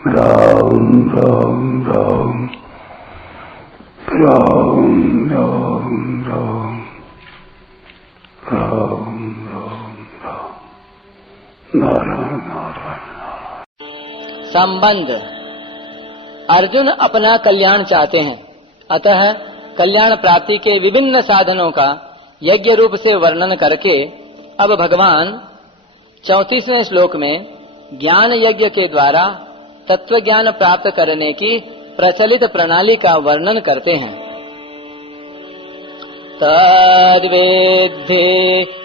राम राम राम राम राम राम राम राम राम नारायण नारायण। संबंध। अर्जुन अपना कल्याण चाहते हैं, अतः कल्याण प्राप्ति के विभिन्न साधनों का यज्ञ रूप से वर्णन करके अब भगवान 34वें श्लोक में ज्ञान यज्ञ के द्वारा तत्व ज्ञान प्राप्त करने की प्रचलित प्रणाली का वर्णन करते हैं। तद्विद्धि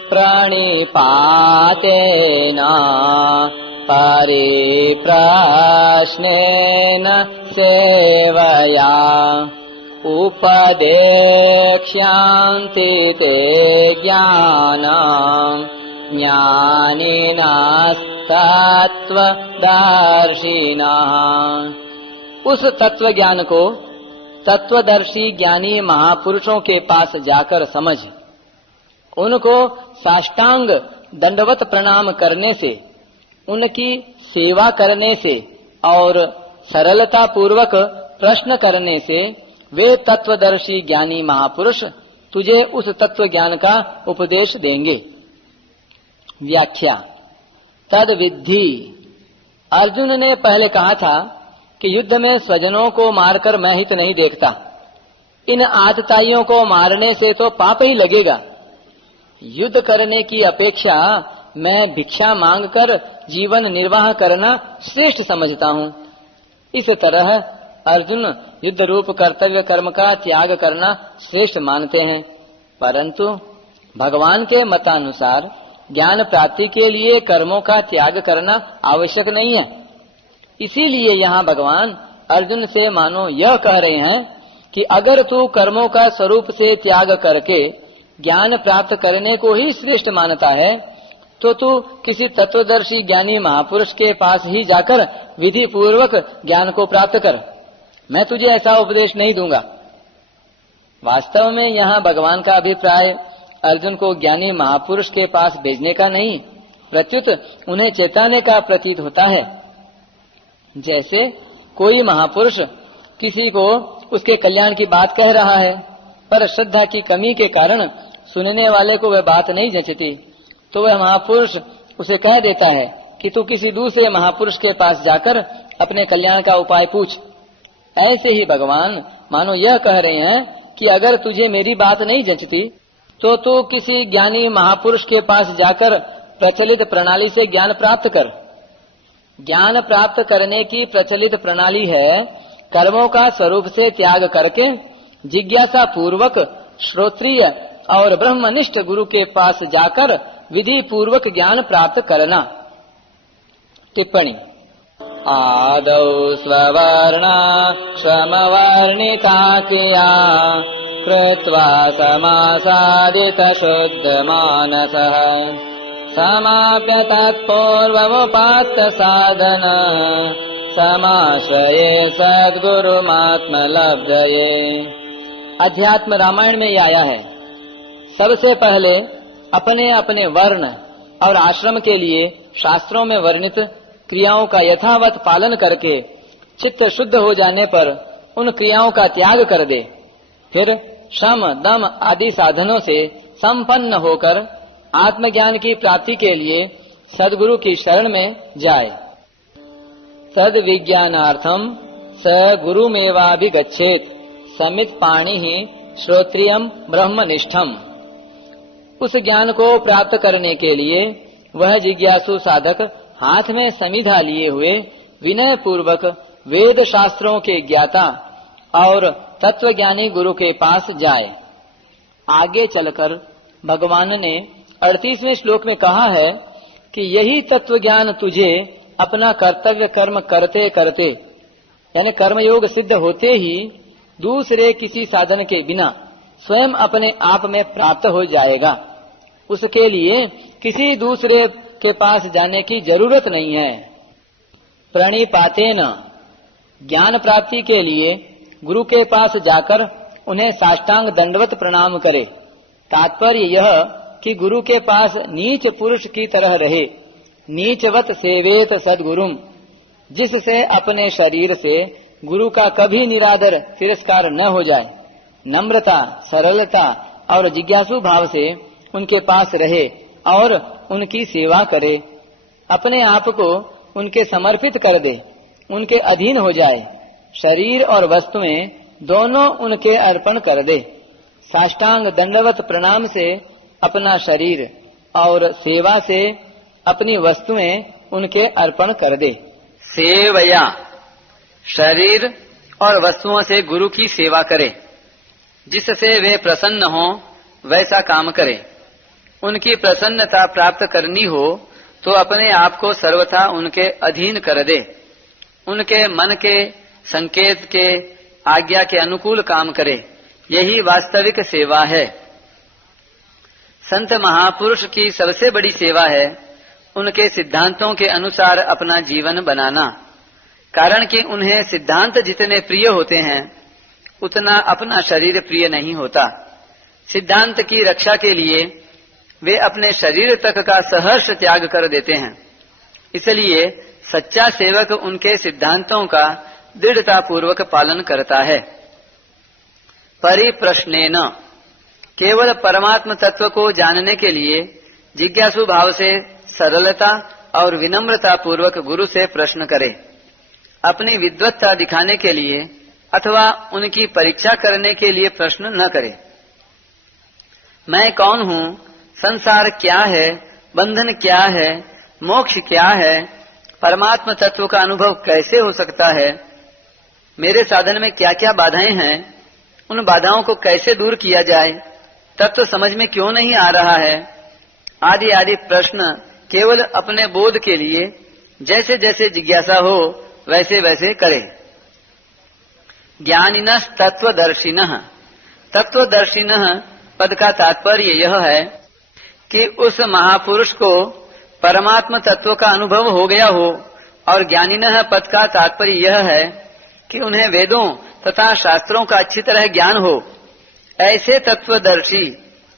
प्रणिपातेन परिप्रश्नेन सेवया उपदेक्ष्यन्ति ते ज्ञानं ज्ञानिनस्तत्त्वदर्शिनः। उस तत्व ज्ञान को तत्वदर्शी ज्ञानी महापुरुषों के पास जाकर समझ, उनको साष्टांग दंडवत प्रणाम करने से, उनकी सेवा करने से और सरलता पूर्वक प्रश्न करने से वे तत्वदर्शी ज्ञानी महापुरुष तुझे उस तत्व ज्ञान का उपदेश देंगे। व्याख्या। तद विद्धि। अर्जुन ने पहले कहा था कि युद्ध में स्वजनों को मारकर मैं हित नहीं देखता, इन आतताइयों को मारने से तो पाप ही लगेगा। युद्ध करने की अपेक्षा मैं भिक्षा मांगकर जीवन निर्वाह करना श्रेष्ठ समझता हूँ। इस तरह अर्जुन युद्ध रूप कर्तव्य कर्म का त्याग करना श्रेष्ठ मानते हैं, परंतु भगवान के मतानुसार ज्ञान प्राप्ति के लिए कर्मों का त्याग करना आवश्यक नहीं है। इसीलिए यहाँ भगवान अर्जुन से मानो यह कह रहे हैं कि अगर तू कर्मों का स्वरूप से त्याग करके ज्ञान प्राप्त करने को ही श्रेष्ठ मानता है, तो तू किसी तत्वदर्शी ज्ञानी महापुरुष के पास ही जाकर विधि पूर्वक ज्ञान को प्राप्त कर। मैं तुझे ऐसा उपदेश नहीं दूंगा। वास्तव में यहाँ भगवान का अभिप्राय अर्जुन को ज्ञानी महापुरुष के पास भेजने का नहीं, प्रत्युत उन्हें चेताने का प्रतीत होता है। जैसे कोई महापुरुष किसी को उसके कल्याण की बात कह रहा है, पर श्रद्धा की कमी के कारण सुनने वाले को वह बात नहीं जचती, तो वह महापुरुष उसे कह देता है कि तू किसी दूसरे महापुरुष के पास जाकर अपने कल्याण का उपाय पूछ। ऐसे ही भगवान मानो यह कह रहे हैं कि अगर तुझे मेरी बात नहीं जचती, तो तू किसी ज्ञानी महापुरुष के पास जाकर प्रचलित प्रणाली से ज्ञान प्राप्त कर। ज्ञान प्राप्त करने की प्रचलित प्रणाली है कर्मों का स्वरूप से त्याग करके जिज्ञासा पूर्वक श्रोत्रिय और ब्रह्मनिष्ठ गुरु के पास जाकर विधि पूर्वक ज्ञान प्राप्त करना। टिप्पणी। आदौ स्ववर्णा श्रमवर्णिता क्रिया कृत्वा समासादित शुद्ध मानसः समाप्य तत्पूर्वमुपात्त साधन समाश्रये सद्गुरुमात्मलब्धये। अध्यात्म रामायण में यह आया है, सबसे पहले अपने अपने वर्ण और आश्रम के लिए शास्त्रों में वर्णित क्रियाओं का यथावत पालन करके चित्त शुद्ध हो जाने पर उन क्रियाओं का त्याग कर दे, फिर श्रम दम आदि साधनों से संपन्न होकर आत्मज्ञान की प्राप्ति के लिए सद्गुरु की शरण में जाए। तद विज्ञानार्थम स गुरुमेवाभिगच्छेत समित पाणि ही श्रोत्रियम ब्रह्मनिष्ठम। उस ज्ञान को प्राप्त करने के लिए वह जिज्ञासु साधक हाथ में समिधा लिए हुए विनय पूर्वक वेद शास्त्रों के ज्ञाता और तत्वज्ञानी गुरु के पास जाए। आगे चलकर भगवान ने 38वें श्लोक में कहा है कि यही तत्व ज्ञान तुझे अपना कर्तव्य कर्म करते करते, यानी कर्मयोग सिद्ध होते ही दूसरे किसी साधन के बिना स्वयं अपने आप में प्राप्त हो जाएगा। उसके लिए किसी दूसरे के पास जाने की जरूरत नहीं है। प्रणिपातेन, ज्ञान प्राप्ति के लिए गुरु के पास जाकर उन्हें साष्टांग दंडवत प्रणाम करे। तात्पर्य यह कि गुरु के पास नीच पुरुष की तरह रहे, नीचवत सेवेत सद्गुरुम, जिससे अपने शरीर से गुरु का कभी निरादर तिरस्कार न हो जाए। नम्रता, सरलता और जिज्ञासु भाव से उनके पास रहे और उनकी सेवा करे। अपने आप को उनके समर्पित कर दे, उनके अधीन हो जाए। शरीर और वस्तुएं दोनों उनके अर्पण कर दे। साष्टांग दंडवत प्रणाम से अपना शरीर और सेवा से अपनी वस्तुएं उनके अर्पण कर दे। सेवया, शरीर और वस्तुओं से गुरु की सेवा करे, जिससे वे प्रसन्न हो वैसा काम करे। उनकी प्रसन्नता प्राप्त करनी हो तो अपने आप को सर्वथा उनके अधीन कर दे। उनके मन के संकेत के आज्ञा के अनुकूल काम करे। यही वास्तविक सेवा है। संत महापुरुष की सबसे बड़ी सेवा है उनके सिद्धांतों के अनुसार अपना जीवन बनाना। कारण कि उन्हें सिद्धांत जितने प्रिय होते हैं उतना अपना शरीर प्रिय नहीं होता। सिद्धांत की रक्षा के लिए वे अपने शरीर तक का सहर्ष त्याग कर देते हैं। इसलिए सच्चा सेवक उनके सिद्धांतों का दृढ़ता पूर्वक पालन करता है। परिप्रश्नेन, केवल परमात्म तत्व को जानने के लिए जिज्ञासु भाव से सरलता और विनम्रता पूर्वक गुरु से प्रश्न करे। अपनी विद्वत्ता दिखाने के लिए अथवा उनकी परीक्षा करने के लिए प्रश्न न करे। मैं कौन हूँ, संसार क्या है, बंधन क्या है, मोक्ष क्या है, परमात्म तत्व का अनुभव कैसे हो सकता है, मेरे साधन में क्या क्या बाधाएं हैं, उन बाधाओं को कैसे दूर किया जाए, तत्व समझ में क्यों नहीं आ रहा है, आदि आदि प्रश्न केवल अपने बोध के लिए जैसे जैसे जिज्ञासा हो वैसे वैसे करे। ज्ञानिनः तत्वदर्शिनः, तत्वदर्शिनः पद का तात्पर्य यह है कि उस महापुरुष को परमात्म तत्व का अनुभव हो गया हो, और ज्ञानिनः पद का तात्पर्य यह है कि उन्हें वेदों तथा शास्त्रों का अच्छी तरह ज्ञान हो। ऐसे तत्वदर्शी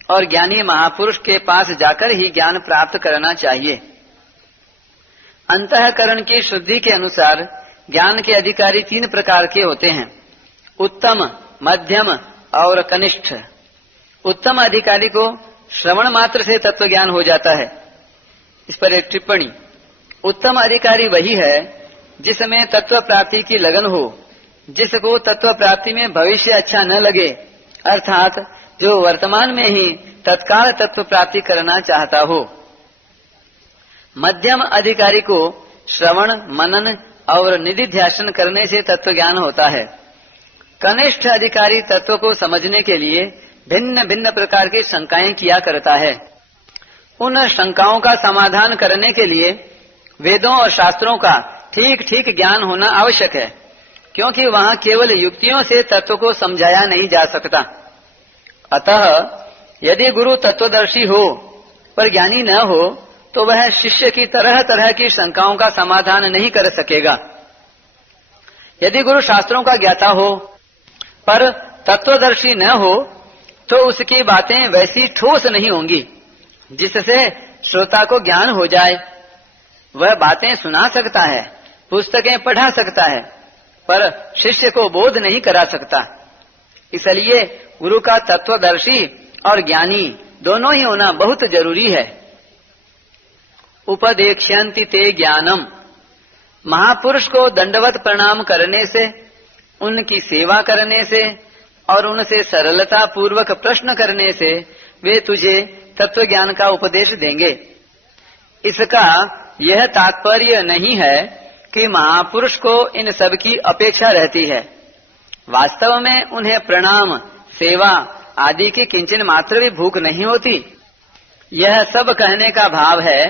और ज्ञानी महापुरुष के पास जाकर ही ज्ञान प्राप्त करना चाहिए। अंतःकरण की शुद्धि के अनुसार ज्ञान के अधिकारी 3 प्रकार के होते हैं, उत्तम, मध्यम और कनिष्ठ। उत्तम अधिकारी को श्रवण मात्र से तत्व ज्ञान हो जाता है। इस पर एक टिप्पणी, उत्तम अधिकारी वही है जिसमें तत्व प्राप्ति की लगन हो, जिसको तत्व प्राप्ति में भविष्य अच्छा न लगे, अर्थात जो वर्तमान में ही तत्काल तत्व प्राप्ति करना चाहता हो। मध्यम अधिकारी को श्रवण, मनन और निधिध्यासन करने से तत्व ज्ञान होता है। कनिष्ठ अधिकारी तत्व को समझने के लिए भिन्न भिन्न प्रकार की शंकाएं किया करता है। उन शंकाओं का समाधान करने के लिए वेदों और शास्त्रों का ठीक ठीक ज्ञान होना आवश्यक है, क्योंकि वहाँ केवल युक्तियों से तत्व को समझाया नहीं जा सकता। अतः यदि गुरु तत्वदर्शी हो पर ज्ञानी न हो तो वह शिष्य की तरह तरह की शंकाओं का समाधान नहीं कर सकेगा। यदि गुरु शास्त्रों का ज्ञाता हो पर तत्वदर्शी न हो तो उसकी बातें वैसी ठोस नहीं होंगी जिससे श्रोता को ज्ञान हो जाए। वह बातें सुना सकता है, पुस्तकें पढ़ा सकता है, पर शिष्य को बोध नहीं करा सकता। इसलिए गुरु का तत्वदर्शी और ज्ञानी दोनों ही होना बहुत जरूरी है। उपदेक्ष्यन्ति ते ज्ञानम, महापुरुष को दंडवत प्रणाम करने से, उनकी सेवा करने से और उनसे सरलता पूर्वक प्रश्न करने से वे तुझे तत्व ज्ञान का उपदेश देंगे। इसका यह तात्पर्य नहीं है कि महापुरुष को इन सब की अपेक्षा रहती है। वास्तव में उन्हें प्रणाम, सेवा आदि की किंचन मात्र भी भूख नहीं होती। यह सब कहने का भाव है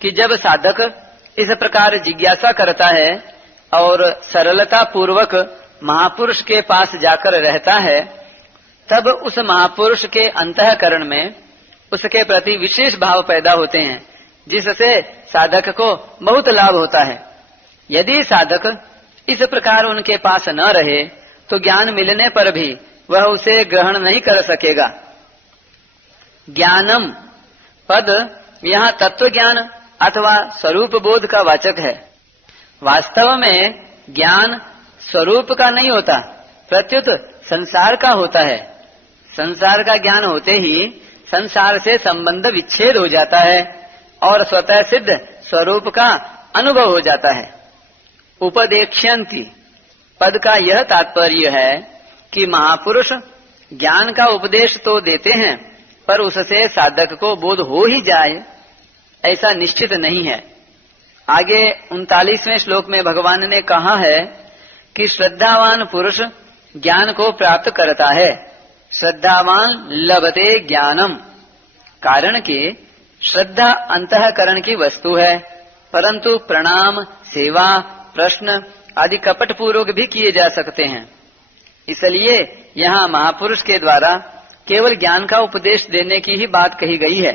कि जब साधक इस प्रकार जिज्ञासा करता है और सरलता पूर्वक महापुरुष के पास जाकर रहता है, तब उस महापुरुष के अंतःकरण में उसके प्रति विशेष भाव पैदा होते हैं, जिससे साधक को बहुत लाभ होता है। यदि साधक इस प्रकार उनके पास न रहे तो ज्ञान मिलने पर भी वह उसे ग्रहण नहीं कर सकेगा। ज्ञानम पद यहाँ तत्व ज्ञान अथवा स्वरूप बोध का वाचक है। वास्तव में ज्ञान स्वरूप का नहीं होता, प्रत्युत संसार का होता है। संसार का ज्ञान होते ही संसार से संबंध विच्छेद हो जाता है और स्वतः सिद्ध स्वरूप का अनुभव हो जाता है। उपदेक्ष्यन्ति पद का यह तात्पर्य है कि महापुरुष ज्ञान का उपदेश तो देते हैं, पर उससे साधक को बोध हो ही जाए ऐसा निश्चित नहीं है। आगे 39वें श्लोक में भगवान ने कहा है कि श्रद्धावान पुरुष ज्ञान को प्राप्त करता है। श्रद्धावान लभते ज्ञानम, कारण कि श्रद्धा अंतःकरण की वस्तु है, परंतु प्रणाम, सेवा, प्रश्न आदि कपट पूर्वक भी किए जा सकते हैं। इसलिए यहाँ महापुरुष के द्वारा केवल ज्ञान का उपदेश देने की ही बात कही गई है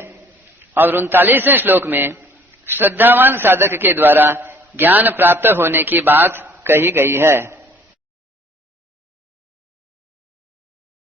और 39वें श्लोक में श्रद्धावान साधक के द्वारा ज्ञान प्राप्त होने की बात कही गई है।